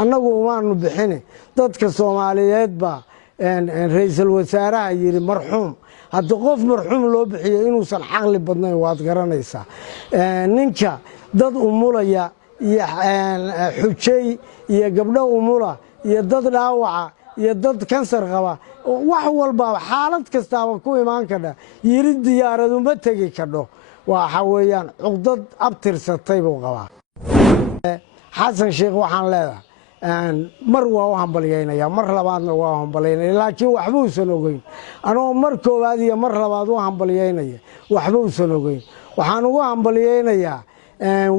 annagu umaanu bixin dadka Soomaaliyeed ba ra'iisul wasaaraha yiri marxuum hadda qof marxuum loo bixiyo inuusan xaqli badnayn waad garanaysaa ninka dad umulaya iyo xujay iyo gabdho umula iyo dad dhaawaca iyo dad kansar qaba wax walba xaalad kasta ku imaan kara yiri diyaaradu ma tagi karo waxa weeyaan cugdad abtirsatay buu qabaa xasan sheekh waxaan leeyahay mar waa hambalyeynaya mar labaadna waa hambalyeynaya laakiin waxba uu san ogeyn anoo mar koowaad iyo mar labaad u hambalyeynaya waxba uu san ogeyn waxaan ugu hambalyeynayaa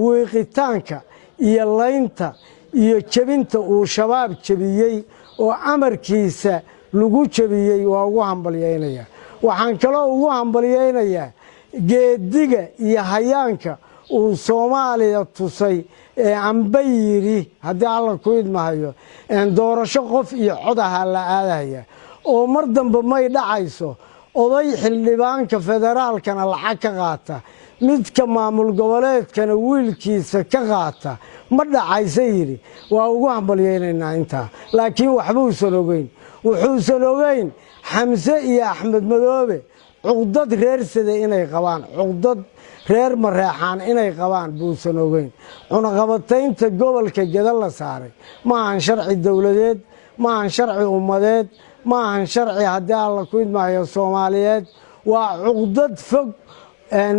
wiiqitaanka iyo laynta iyo jabinta uu shabaab jabiyay oo amarkiisa lagu jabiyay waa ugu hambalyeynaya waxaan kaloo ugu hambalyeynayaa geediga iyo hayaanka uu Soomaaliya tusay amba yiri haddii alla ku idmahayo doorasho qof iyo cod ah la aadaya oo mar dambe may dhacayso oday xildhibaanka federaalkana lacag ka qaata midka maamul goboleedkana wiilkiisa ka qaata ma dhacayso yiri waa ugu hambalyeynaa inta laakiin waxba uu san ogeyn wuxuu san ogeyn Xamse iyo Axmed Madoobe cugdad reersada inay qabaan cugdad reer mareexaan inay qabaan buusan ogeyn cunaqabataynta gobolka Gadal la saaray ma ahan sharci dawladeed ma ahan sharci ummadeed ma ahan sharci haddii alla ku idmaayo Soomaaliyeed waa cugdad fog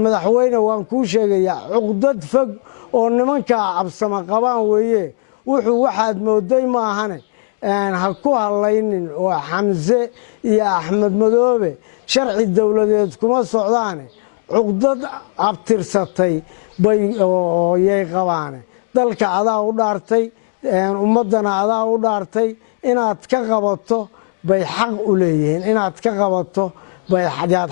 madaxweyne waan ku sheegayaa cugdad fog oo nimanka absama qabaan weeye wuxuu waxaad mooday ma ahane ha ku halaynin oo Xamse iyo Axmed Madoobe sharci dawladeed kuma socdaan cugdad abtirsatay bay oo yay qabaan dalka adaa u dhaartay ummadana adaa u dhaartay inaad ka qabato bay xaq u leeyihiin inaad ka qabato bay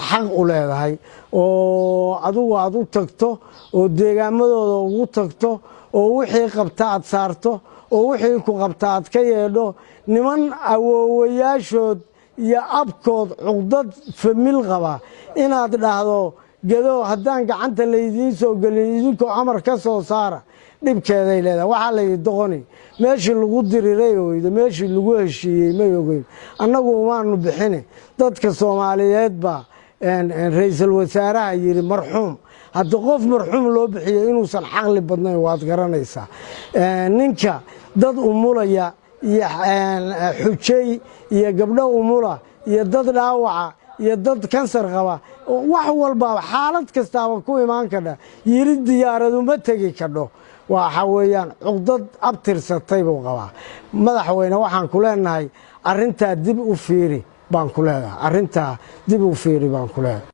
xaq u leedahay oo adigu aad u tagto oo deegaamadooda ugu tagto oo wixii qabta aad saarto oo wixii ku qabta aad ka yeedho niman awoowayaashood iyo abkood cugdad famil qaba inaad dhahdo gado haddaan gacanta laydiin soo gelin idinkoo amar ka soo saara dhibkeeday leedahay waxaa la yidhi doqoni meeshii lagu diriray oydo meeshii lagu heshiiyey may ogeyn annagu umaanu bixin dadka Soomaaliyeed ba ra'iisul wasaaraha yiri marxuum hadda qof marxuum loo bixiyo inuusan xaqli badnayn waad garanaysaa ninka dad umulaya iyo xujay iyo gabdho umula iyo dad dhaawaca iyo dad kansar qaba wax walba xaalad kasta ku imaan kara yiri diyaaradu ma tagi karo waxa weeyaan cugdad abtirsatay buu qabaa madaxweyne waxaan ku leenahay arinta dib u fiiri baan ku leeyahay arinta dib u fiiri baan ku leeyahay